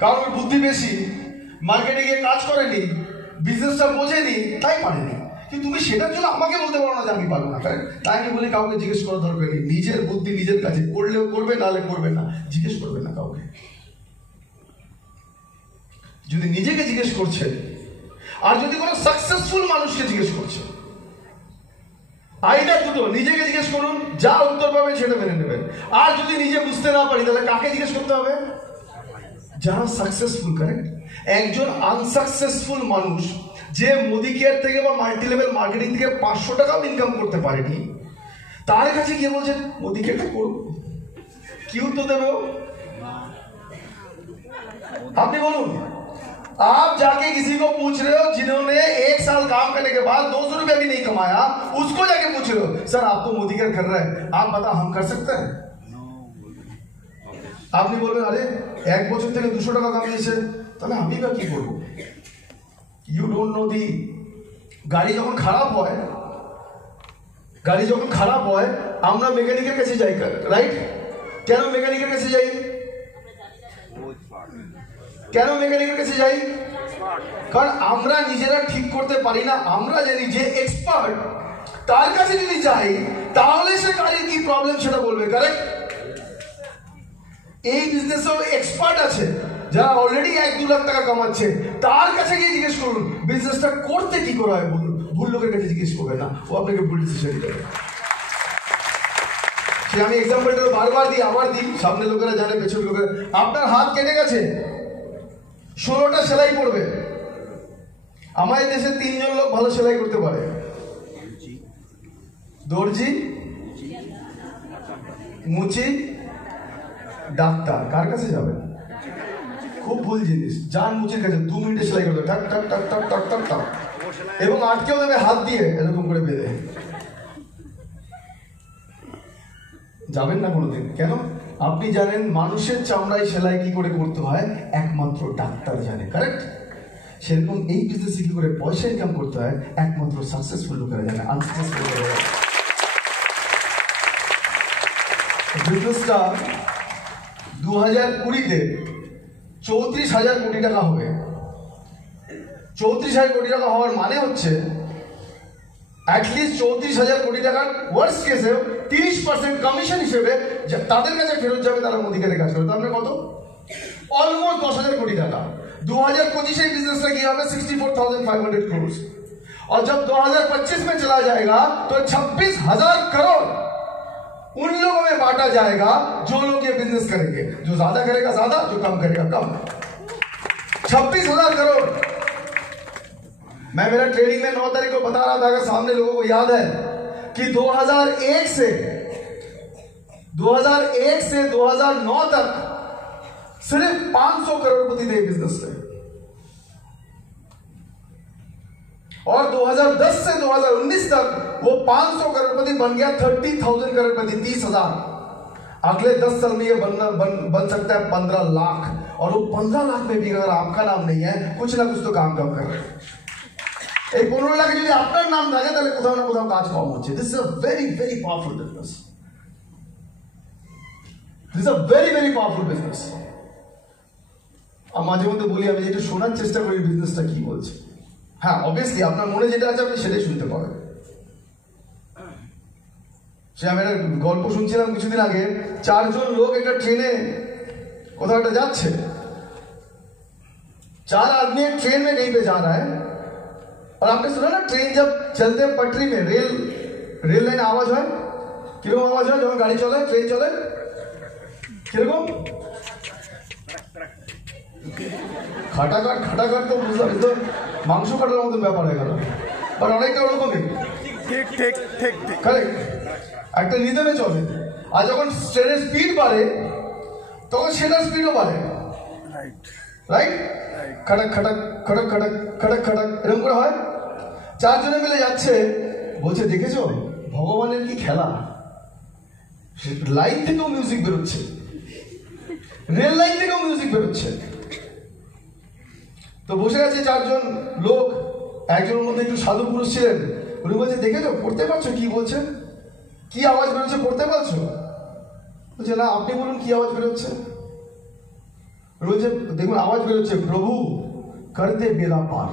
কারণ ওর বুদ্ধি বেশি, মার্কেটে গিয়ে কাজ করেনি, বিজনেসটা বোঝেনি, তাই পারেনি। কিন্তু তুমি সেটার জন্য আমাকে বলতে পারো না যে আমি পারবো না। তাই আমি বলি কাউকে জিজ্ঞেস করার দরকার নেই, নিজের বুদ্ধি নিজের কাছে, করলেও করবে, নাহলে করবে না, জিজ্ঞেস করবে না কাউকে। যদি নিজেকে জিজ্ঞেস করছে, আর যদি কোনো সাকসেসফুল মানুষকে জিজ্ঞেস করছে, আইডিয়া দুটো, নিজেকে জিজ্ঞেস করুন, যা উত্তর পাবেন সেটা মেনে নেবেন। আর যদি নিজে বুঝতে না পারি, তাহলে কাকে জিজ্ঞেস করতে হবে? যারা সাকসেসফুল। কারেক্ট? একজন আনসাকসেসফুল মানুষ যে মোদি কেয়ার থেকে বা মাল্টি লেভেল মার্কেটিং থেকে 500 টাকাও ইনকাম করতে পারেনি, তার কাছে গিয়ে বলছেন মোদি কেয়ারটা করব, কি উত্তর দেবে? আপনি বলুন। आप जाके किसी को पूछ रहे हो जिन्होंने 1 साल काम करने के बाद 200 रुपया भी नहीं कमाया, उसको जाके पूछ रहे हो सर आप तो मोदी केयर कर रहे हैं, आप बता हम कर सकते हैं? আপনি বলবেন আরে 1 বছর থেকে 200 টাকা কামিয়েছে, তাহলে আমি বা কি করবো? ইউ ডোন্ট নো দি। গাড়ি যখন খারাপ হয় আমরা মেকানিকের কাছে যাই, রাইট? কেন মেকানিকের কাছে যাই? কারণ আমরা নিজেরা ঠিক করতে পারি না। আমরা জানি যে এক্সপার্ট, তার কাছে যদি যাই তাহলে সে গাড়ির কি প্রবলেম সেটা বলবে। কারেক্ট? এই বিজনেসেও এক্সপার্ট আছে যারা অলরেডি 1-2 লাখ টাকা কামাচ্ছে, তার কাছে গিয়ে জিজ্ঞেস করুন বিজনেসটা করতে কি করে হয়। ভুল লোকের কাছে জিজ্ঞেস করবে না, ও আপনাকে ভুল ডিসিশন দেবে। সে আমি এক্সাম্পলটা বারবার দিই, আবার দিই, সামনে লোকেরা জানে, পেছনের লোকেরা। আপনার হাত কেটে গেছে, 16টা সেলাই পড়বে। আমাদের দেশে 3 জন লোক ভালো সেলাই করতে পারে, দর্জি, মুচি, ডাক্তার। কার কাছে যাবেন? খুব ভুল জিনিস। যান মুচির কাছে, 2 মিনিটে সেলাই করবে, টাক টাক টাক টাক টাক টাক টাক, এবং আটকেও দেবে হাত দিয়ে এরকম করে বেঁধে। যাবেন না কোনোদিন। কেন? আপনি জানেন মানুষের চামড়ায় সেলাই কি করে করতে হয় একমাত্র ডাক্তার জানে। কারেক্ট? সেরকম এই বিজনেসে কি করে পয়সা ইনকাম করতে হয় একমাত্র সাকসেসফুল লোকেরা জানে, আনসাকসেসফুল লোকেরা। বিজনেসটা 2020-তে 34,000 কোটি টাকা হবে। 34,000 কোটি টাকা হওয়ার মানে হচ্ছে অ্যাটলিস্ট 34,000 কোটি টাকার ওয়ার্স্ট কেসে 30% কমিশন হিসেবে তাদের কাছে ফেরত যাবে, তারা মোদি কেয়ারে কাজ করে। তার মানে কত? অলমোস্ট 10,000 কোটি টাকা। 2025 बिजनेस में किया 64,500 करोड़, और जब 2025 में चला जाएगा तो 26,000 करोड़ उन लोगों में बांटा जाएगा जो लोग ये बिजनेस करेंगे। जो ज्यादा करेगा ज्यादा, जो कम करेगा कम। 26,000 करोड़। मैं मेरा ट्रेनिंग में 9 तारीख को बता रहा था, अगर सामने लोगों को याद है कि 2001 से 2009 तक सिर्फ 500 करोड़पति थे बिजनेस से, और 2010 से 2019 तक वो 500 करोड़पति बन गया 30,000 करोड़पति, 30,000। अगले 10 साल में ये बन सकता है 15 लाख, और वो 15 लाख में भी अगर आपका नाम नहीं है, कुछ ना कुछ तो काम कर रहे हैं। 15 লাখে যদি আপনার নাম থাকে তাহলে কোথাও না কোথাও কাজ কম হচ্ছে। This is a very very powerful business. This is a very very powerful business. আর মাঝে মধ্যে বলি, আমি যেটা শোনার চেষ্টা করি বিজনেসটা কি বলছে। হ্যাঁ, অবভিয়াসলি আপনার মনে যেটা আছে আপনি সেটাই শুনতে পাবেন। সে আমি একটা গল্প শুনছিলাম কিছুদিন আগে, 4 জন লোক একটা ট্রেনে কোথাও একটা যাচ্ছে। 4 आदमी एक ट्रेन में कहीं पे जा रहा है, और आपने सुना ना ट्रेन जब चलते पटरी में रेल लाइन आवाज হয়, কিরকম আওয়াজ হয় যখন গাড়ি চলে, ট্রেন চলে? কিরকম? খাটাঘাট খাটাঘাট তো বুঝলাম, তো মাংস কাটার মতন ব্যাপার হয়ে গেল, বাট অনেকটা ওরকমই। ঠিক ঠিক ঠিক ঠিক, কারেক্ট। একটা রিদমে চলে, আর যখন ট্রেনের স্পিড বাড়ে তখন সেটার স্পিডও বাড়ে। রাইট? খটক খটক খটক খটক খটক খটক এরকম করে হয়। 4 জনে মিলে যাচ্ছে, বলছে দেখেছো ভগবানের কি খেলা, লাইন থেকেও মিউজিক বেরোচ্ছে, রেল লাইন থেকেও মিউজিক বেরোচ্ছে। তো বসে আছে 4 জন লোক, একজনের মধ্যে একটু সাধু পুরুষ ছিলেন, উনি বলছে দেখেছো, পড়তে পারছো কি বলছে, কি আওয়াজ বেরোচ্ছে পড়তে পারছো? বলছে না, আপনি বলুন কি আওয়াজ বেরোচ্ছে। বলছে, দেখুন আওয়াজ বেরোচ্ছে, প্রভু কর দে বেড়া পার,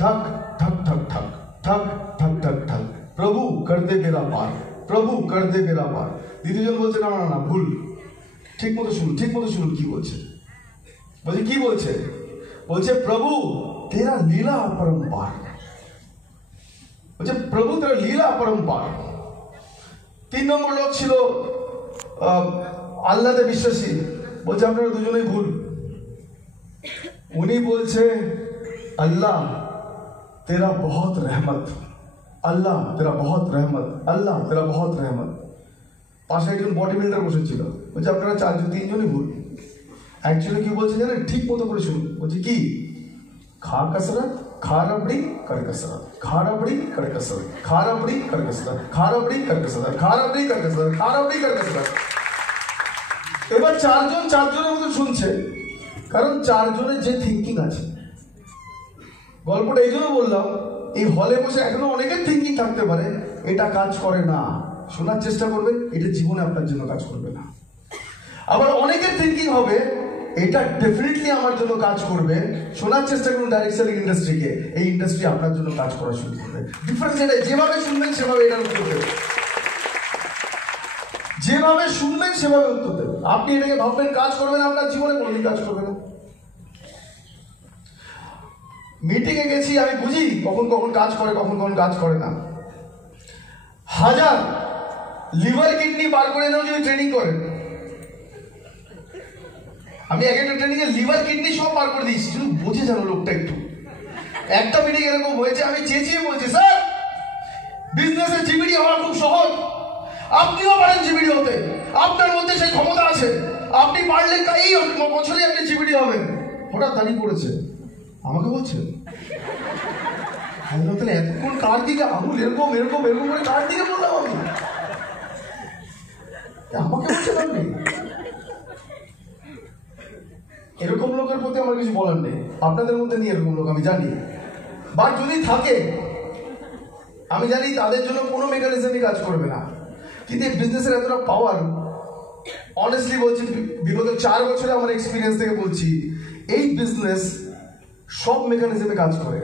ঠক ঠক ঠক ঠক ঠক ঠক ঠক ঠক, প্রভু কর দে বেড়া পার, প্রভু কর দে বেড়া পার। দ্বিতীয়জন বলছে, না না না, ভুল, ঠিক মতো শুনুন, ঠিক মতো শুনুন কি বলছে। বলছে কি বলছে? বলছে প্রভু তেরা লীলা अपरंपार, বলছে প্রভু তেরা লীলা अपरंपार। 3 নম্বর লোক ছিল আল্লাহতে বিশ্বাসী, বলছে আপনারা দুজনেই ভুল। উনি বলছে আল্লাহ তেরা বহুত রহমত, আল্লাহ তেরা বহুত রহমত, আল্লাহ তেরা বহুত রহমত। পাশে একজন বডি বিল্ডার বসেছিল, বলছে আপনারা 3জনই ভুল। অ্যাকচুয়ালি কি বলছে জানেন? ঠিক মতো করে শুনুন। বলছে কি? খা कसरत, खा रबड़ी कर कसरत, खा रबड़ी कर कसरत, खा रबड़ी कर कसरत, खा रबड़ी कर कसरत, खा रबड़ी कर कसरत, खा रबड़ी कर कसरत। এবার 4জনের মতো শুনছে, কারণ 4জনের যে থিঙ্কিং আছে। গল্পটা এই জন্য বললাম, এই হলে বসে এখনো অনেকের থিঙ্কিং থাকতে পারে এটা কাজ করে না, শোনার চেষ্টা করবে, এটা জীবনে আপনার জন্য কাজ করবে না। আবার অনেকের থিঙ্কিং হবে এটা ডেফিনেটলি আমার জন্য কাজ করবে, শোনার চেষ্টা করুন ডাইরেক্ট সেলিং ইন্ডাস্ট্রিকে, এই ইন্ডাস্ট্রি আপনার জন্য কাজ করা শুরু করবে। ডিফারেন্স এটাই, যেভাবে শুনবেন সেভাবে এটার উত্তর দেবে, যেভাবে শুনবেন সেভাবে উত্তর দেবে। আপনি এটাকে ভাববেন কাজ করবে না, আপনার জীবনে কোনোদিন কাজ করবে না। মিটিংয়ে গেছি, আমি বুঝি কখন কখন কাজ করে, কখন কখন কাজ করে না। 1000 লিভার কিডনি বার করে নাও যদি ট্রেনিং করেন, আমি এক একটা ট্রেনিংয়ে লিভার কিডনি সব বার করে দিয়েছি, শুধু বুঝে জানো লোকটা একটু। একটা মিটিং এরকম হয়েছে, আমি চেঁচিয়ে বলছি, স্যার বিজনেসে জিবিডি হওয়া খুব সহজ, আপনিও পারেন জিবিডি হতে, আপনার মধ্যে সেই ক্ষমতা আছে, আপনি পারলে এই বছরে আপনি জিবিডি হবেন। হঠাৎ দাঁড়িয়ে পড়েছে, আমাকে বলছে, তাহলে এতক্ষণ কার দিকে আঙুল এরকম এরকম এরকম করে কার দিকে বললাম আমি? আমাকে বলছে আপনি? এরকম লোকের প্রতি আমার কিছু বলার নেই, আপনাদের মধ্যে নিয়ে এরকম লোক আমি জানি, বা যদি থাকে আমি জানি তাদের জন্য কোনো মেকানিজমই কাজ করবে না। কিন্তু এই বিজনেসের এতটা পাওয়ার, অনেস্টলি বলছি, বিগত 4 বছরে আমার এক্সপিরিয়েন্স থেকে বলছি, এই বিজনেস সব মেকানিজমে কাজ করে,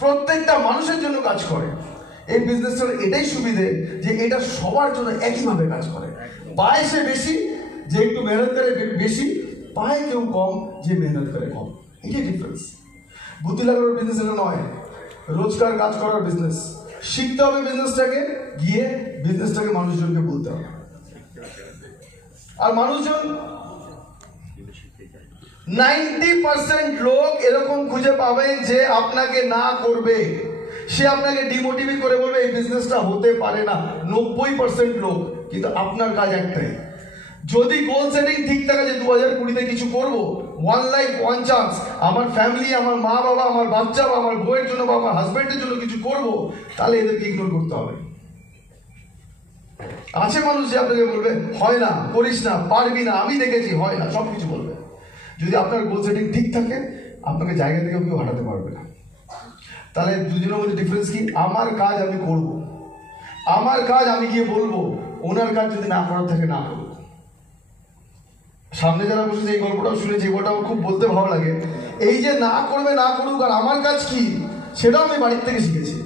প্রত্যেকটা মানুষের জন্য কাজ করে। এই বিজনেসটার এটাই সুবিধে যে এটা সবার জন্য একইভাবে কাজ করে। পায় সে বেশি, যে একটু মেহনত করে বেশি, পায় কেউ কম, যে মেহনত করে কম। এটাই ডিফারেন্স। বুদ্ধি লাগানোর বিজনেস এটা নয়, রোজকার কাজ করার বিজনেস। শিখতে হবে বিজনেসটাকে, গিয়ে বিজনেসটাকে মানুষজনকে বলতে হবে। আর মানুষজন 90% লোক এরকম খুঁজে পাবেন যে আপনাকে না করবে, সে আপনাকে ডিমোটিভেট করে বলবে এই বিজনেসটা হতে পারে না। 90% লোক। কিন্তু আপনার কাজ একটাই, যদি গোল সেটিং ঠিক থাকে যে 2020-তে কিছু করব, 1 লাইফ 1 চান্স, আমার ফ্যামিলি, আমার মা বাবা, আমার বাচ্চা বা আমার বউয়ের জন্য বা আমার হাজবেন্ডের জন্য কিছু করব, তাহলে এদেরকে ইগনোর করতে হবে। আছে মানুষ যে আপনাকে বলবে হয় না, করিস না, পারবি না, আমি দেখেছি হয় না, সব কিছু বলবে। যদি আপনার গোল সেটিং ঠিক থাকে, আপনাকে জায়গা থেকে কেউ হাঁটাতে পারবে না। তাহলে দুজনের মধ্যে ডিফারেন্স কি? আমার কাজ আমি করব, আমার কাজ আমি গিয়ে বলবো, ওনার কাজ যদি না করার থাকে না করবো। সামনে যারা বসেছে এই গল্পটাও শুনেছি, ওটাও খুব বলতে ভালো লাগে। এই যে না করবে না করুক, আর আমার কাজ কি সেটাও আমি বাড়ির থেকে শিখেছি।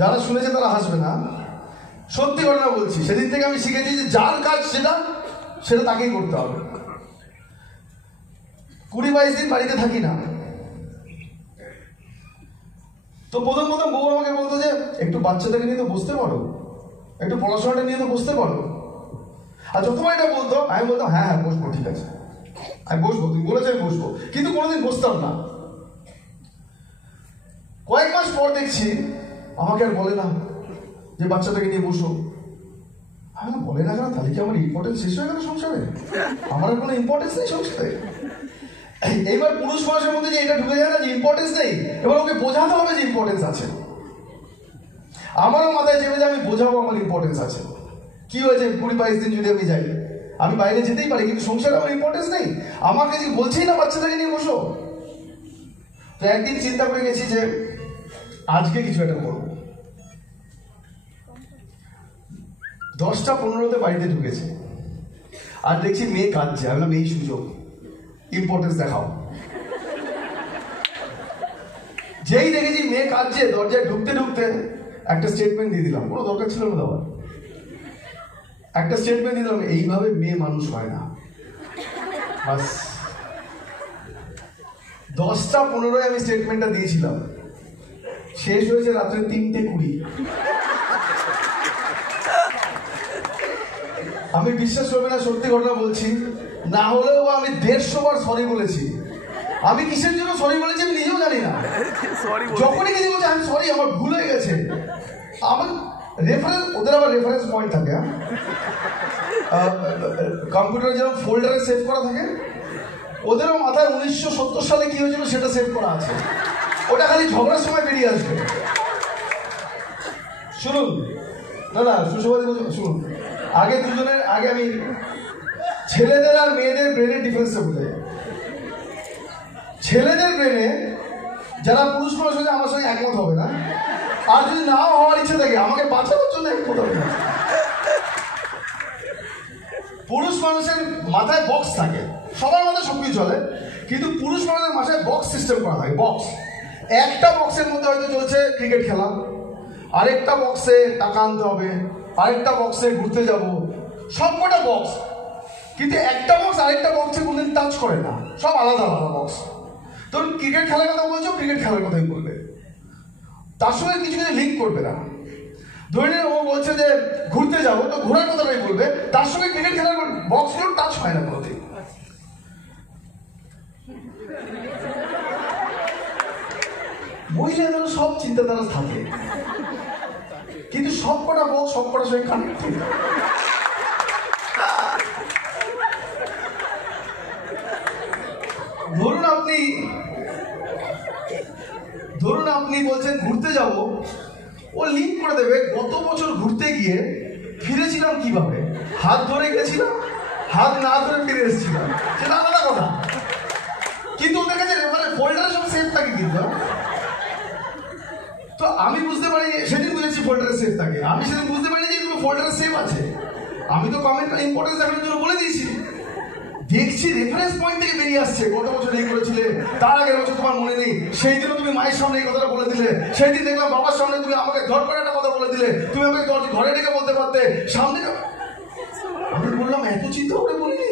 যারা শুনেছে তারা হাসবে না, সত্যি ঘটনা বলছি। সেদিন থেকে আমি শিখেছি যে যার কাজ সেটা তাকেই করতে হবে। 20-22 দিন বাড়িতে থাকি না, তো প্রথম বউ আমাকে বলতো যে একটু বাচ্চাদেরকে নিয়ে তো বসতে পারো, একটু পড়াশোনাটা নিয়ে তো বসতে পারো। আর যতবার এটা বলতো আমি বলতাম হ্যাঁ হ্যাঁ বসবো, ঠিক আছে আমি বসবো, তুমি বলেছো আমি বসবো, কিন্তু কোনোদিন বসতাম না। কয়েক মাস পর দেখছি আমাকে আর বলে না যে বাচ্চাটাকে নিয়ে বসো। আমি বলে না কেন? তাহলে কি আমার ইম্পর্টেন্স শেষ হয়ে গেল সংসারে? আমার কোনো ইম্পর্টেন্স নেই সংসারে? এইবার পুরুষ মানুষের মধ্যে যে এটা ঢুকে যায় না যে ইম্পর্টেন্স নেই, এবার ওকে বোঝাতে হবে যে ইম্পর্টেন্স আছে। আমারও মাথায় চেপে যে আমি বোঝাবো আমার ইম্পর্টেন্স আছে। কি হয়েছে 20-22 দিন যদি আমি যাই, আমি বাইরে যেতেই পারি, কিন্তু সংসারে আমার ইম্পর্টেন্স নেই। আমাকে যে বলছেই না বাচ্চাটাকে নিয়ে বসো। তো একদিন চিন্তা করে গেছি যে আজকে কিছু একটা করবো। 10টা 15-তে বাড়িতে ঢুকেছে, আর দেখছি মেয়ে কাঁদছে। আমি বললাম এই সুযোগ, ইম্পর্টেন্স দেখাও। যেই দেখেছি মেয়ে কাঁদছে, দরজায় ঢুকতে ঢুকতে একটা স্টেটমেন্ট দিয়ে দিলাম, কোনো দরকার ছিল না দেওয়ার। একটা স্টেটমেন্ট দিলাম, এইভাবে মেয়ে মানুষ হয় না। বাস 10:15 আমি স্টেটমেন্টটা দিয়েছিলাম, শেষ হয়েছে রাত্রে 3:20। আমি বিশ্বাস করবে না, সত্যি ঘটনা বলছি, না হলেও আমি 150 বার সরি বলেছি। আমি কিসের জন্য সরি বলেছি আমি নিজেও জানি না। যখনই কিছু বলছি আমি সরি, আমার ভুল হয়ে গেছে। আমার রেফারেন্স, ওদের আবার রেফারেন্স পয়েন্ট থাকে, কম্পিউটারে যেরকম ফোল্ডারে সেভ করা থাকে, ওদেরও মাথায় 1970 সালে কি হয়েছিল সেটা সেভ করা আছে। ওটা খালি ঝগড়ার সময় বেরিয়ে আসবে। শুনুন, না সুষমাদি শুনুন, আগে দুজনের আগে আমি ছেলেদের আর মেয়েদের ব্রেনের ডিফারেন্সটা বোঝাই। ছেলেদের ব্রেনে যারা পুরুষ মানুষ হচ্ছে আমার সঙ্গে একমত হবে না, আর যদি নাও হওয়ার ইচ্ছে থাকে আমাকে বাঁচানোর জন্য একমত হবে না। পুরুষ মানুষের মাথায় বক্স থাকে, সবার মাথায় সবকিছু চলে, কিন্তু পুরুষ মানুষের মাথায় বক্স সিস্টেম করা থাকে। বক্স, একটা বক্সের মধ্যে হয়তো চলছে ক্রিকেট খেলা, আরেকটা বক্সে টাকা আনতে হবে, আরেকটা বক্সে ঘুরতে যাব, সবকটা বক্স। কিন্তু একটা বক্স আরেকটা বক্সে কোনদিন টাচ করে না, সব আলাদা আলাদা বক্স। ধরুন ক্রিকেট খেলার কথা বলছো, ক্রিকেট খেলার কথাই বলবে, তার সঙ্গে কিছু কিছু লিঙ্ক করবে না। ধরে নিন ও বলছে যে ঘুরতে যাবো, তো ঘোরার কথাটাই বলবে, তার সঙ্গে ক্রিকেট খেলার বক্সগুলো টাচ হয় না কোনোদিন। মহিলাদের সব চিন্তাধারা থাকে, কিন্তু সবকটা বক্স সবকটার সঙ্গে কানেক্টেড। ধরুন আপনি বলছেন ঘুরতে যাব, ও লিঙ্ক করে দেবে গত বছর ঘুরতে গিয়ে ফিরেছিলাম কিভাবে, হাত ধরে গেছিলাম, হাত না ধরে ফিরে এসেছিলাম, সেটা আলাদা কথা। কিন্তু ওদের কাছে মানে ফোল্ডারে সব সেফ থাকে। কিন্তু তো আমি বুঝতে পারি, সেদিন বুঝেছি ফোল্ডারে সেফ থাকে, আমি সেদিন বুঝতে পারি যে এগুলো ফোল্ডারে সেফ আছে। আমি তো কমেন্ট ইম্পর্টেন্স দেখানোর জন্য বলে দিয়েছি। দেখছি রেফারেন্স পয়েন্ট থেকে বেরিয়ে আসছে, গত বছর এই করেছিলে, তার আগের বছর তোমার মনে নেই, সেই দিনও তুমি মায়ের সামনে এই কথাটা বলে দিলে, সেই দিন দেখলাম বাবার সামনে তুমি আমাকে ধর করে একটা কথা বলে দিলে, তুমি আমাকে ঘরে ডেকে বলতে পারতে সামনে। আমি বললাম এত চিন্তা করে বলিনি।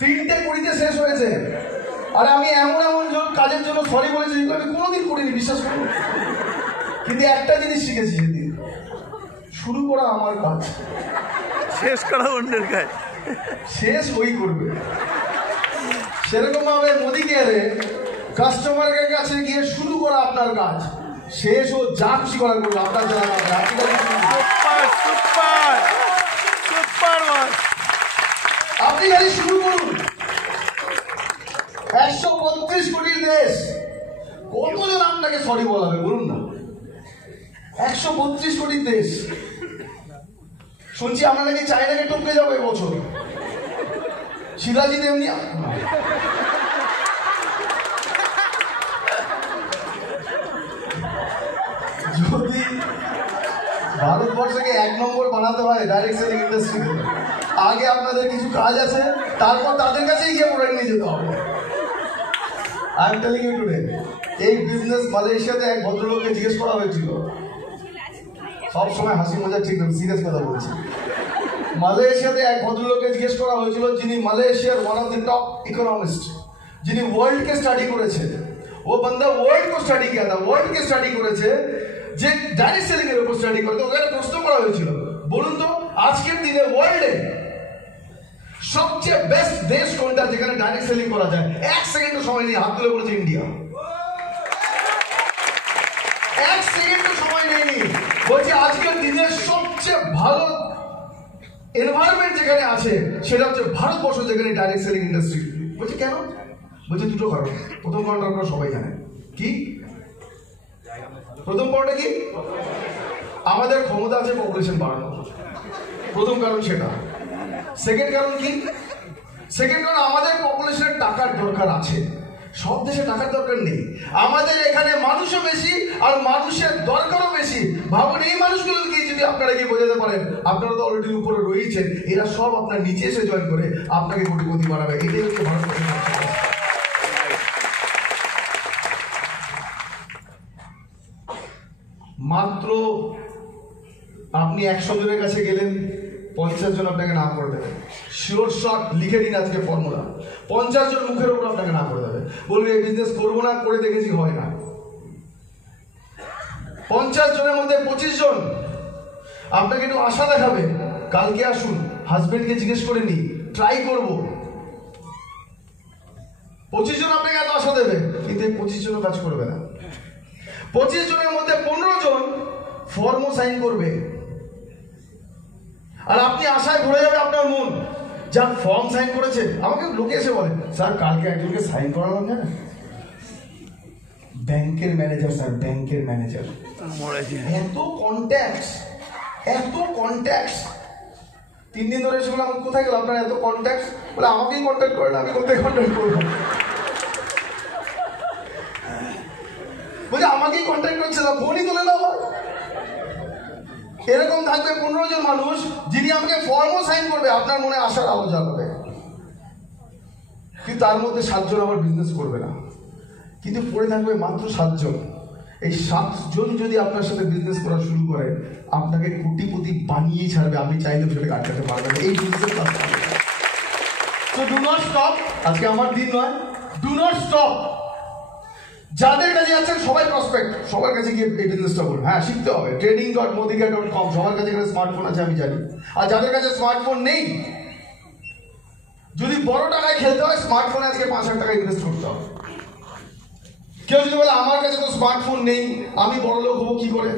3:20 শেষ হয়েছে, আর আমি এমন এমন কাজের জন্য সরি বলেছি যেগুলো আমি কোনোদিন করিনি, বিশ্বাস করুন। কিন্তু একটা জিনিস শিখেছি সেদিন, শুরু করা আমার কাজ, শেষ করা অন্যের কাজ, শেষ ওই করবে। সেরকম ভাবে মোদি কেয়ারে কাস্টমারের কাছে গিয়ে শুরু করা আপনার কাজ, শেষ ও যা খুশি করার করবে আপনার যারা আপনি খালি শুরু করুন। 132 কোটির দেশ, কতজন আপনাকে সরি বলাবে বলুন না? 132 কোটির দেশ। শুনছি আমরা নাকি চায়নাকে টপকে যাবো এবছর। শিলাজিৎ এমনি যদি ভারতবর্ষকে 1 নম্বর বানাতে হয় ডাইরেক্ট সেলিং ইন্ডাস্ট্রিতে, আগে আপনাদের কিছু কাজ আছে, তারপর তাদের কাছেই গিয়ে প্রোডাক্ট নিয়ে যেতে হবে। I am telling you today, এই বিজনেস মালয়েশিয়াতে এক ভদ্রলোককে জিজ্ঞেস করা হয়েছিল, সব সময় হাসি মজা ঠিক না, সিরিয়াস কথা বলছি। মালয়েশিয়াতে এক ভদ্রলোককে জিজ্ঞেস করা হয়েছিল, যিনি মালয়েশিয়ার one of the top economist, যিনি ওয়ার্ল্ডকে স্টাডি করেছে। ও বান্দা ওয়ার্ল্ড को স্টাডি किया था, ওয়ার্ল্ডকে স্টাডি করেছে, যে ডাইরেক্ট সেলিং এর উপর স্টাডি করে। ওকে প্রশ্ন করা হয়েছিল, বলুন তো আজকের দিনে ওয়ার্ল্ডে সবচেয়ে বেস্ট দেশ কোনটা যেখানে ডাইরেক্ট সেলিং করা যায়? 1 সেকেন্ডও সময় নেই, হাত তুলে বলেছে ইন্ডিয়া। 1 সেকেন্ডও সময় নেই, বলছে আজকের দিনে সবচেয়ে ভালো এনভায়রনমেন্ট যেখানে আছে সেটা হচ্ছে ভারতবর্ষ, যেখানে ডাইরেক্ট সেলিং ইন্ডাস্ট্রি। বলছে কেন? বলছে দুটো কারণ। প্রথম কারণটা আপনারা সবাই জানেন কি? প্রথম কারণটা কি? আমাদের ক্ষমতা আছে পপুলেশন বাড়ানো, প্রথম কারণ সেটা। সেকেন্ড কারণ কি? সেকেন্ড কারণ আমাদের পপুলেশনের টাকার দরকার আছে, সব দেশে টাকার দরকার নেই, আমাদের এখানে মানুষও বেশি আর মানুষের দরকারও বেশি। ভাবুন এই মানুষগুলোকে যদি আপনারা গিয়ে বোঝাতে পারেন, আপনারা তো অলরেডি উপরে রয়েছেন, এরা সব আপনার নিচে এসে জয়েন করে আপনাকে কোটিপতি বানাবে। এটাই হচ্ছে ভারতবর্ষের সংস্কৃতি। মাত্র আপনি 100 জনের কাছে গেলেন, 50 জন আপনাকে না করে দেবে। শিওর শট লিখে দিন আজকে ফর্মুলা, 50 জন মুখের উপর আপনাকে না করে দেবে, বলবে এই বিজনেস করবো না, করে দেখেছি হয় না। 50 জনের মধ্যে 25 জন আপনাকে একটু আশা দেখাবে, কালকে আসুন, হাজবেন্ডকে জিজ্ঞেস করে নি, ট্রাই করব। 25 জন আপনাকে এত আশা দেবে, কিন্তু এই 25 জনও কাজ করবে না। 25 জনের মধ্যে 15 জন ফর্মও সাইন করবে, আর আপনি আশায় ভরে যাবে আপনার মন, যা ফর্ম সাইন করেছে। আমাকে লোকে এসে বলে, স্যার কালকে একজনকে সাইন করালাম, জানেন, ব্যাংকের ম্যানেজার, স্যার ব্যাংকের ম্যানেজার। এত কন্ট্যাক্টস, এত কন্ট্যাক্টস। 3 দিন ধরে এসে বলে, আমাকে কোথায় গেল আপনার এত কন্ট্যাক্টস? বলে আমাকেই কন্ট্যাক্ট করেন, আমি কোথায় কন্ট্যাক্ট করবো? বলছে আমাকেই কন্ট্যাক্ট করছে না, ফোনই তুলে দাও। এরকম থাকবে 15 জন মানুষ, যিনি আমাকে ফর্মও সাইন করবে, আপনার মনে আশার আলো জ্বালাবে, কিন্তু তার মধ্যে 7 জন আবার বিজনেস করবে না। কিন্তু পড়ে থাকবে মাত্র 7 জন। এই 7 জন যদি আপনার সাথে বিজনেস করা শুরু করে, আপনাকে কোটিপতি বানিয়েই ছাড়বে, আপনি চাইলেও সেটাকে আটকাতে পারবেন এই বিজনেসের কাজ। তো ডু নট স্টপ। আজকে আমার দিন নয়, ডু নট স্টপ। যাদের কাছে আছেন সবাই প্রসপেক্ট, সবার কাছে গিয়ে এই বিজনেসটা বলুন। হ্যাঁ, শিখতে হবে। trading.modika.com, সবার কাছে এখানে স্মার্টফোন আছে আমি জানি। আর যাদের কাছে স্মার্টফোন নেই, যদি বড় টাকায় খেলতে হয়, স্মার্টফোনে আজকে 5,000 টাকা ইনভেস্ট করতে হবে। কেউ যদি বলে আমার কাছে তো স্মার্টফোন নেই, আমি বড় লোক হবো কি করে,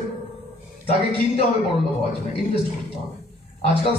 তাকে কিনতে হবে বড় লোক হওয়ার জন্য, ইনভেস্ট করতে হবে। আজকাল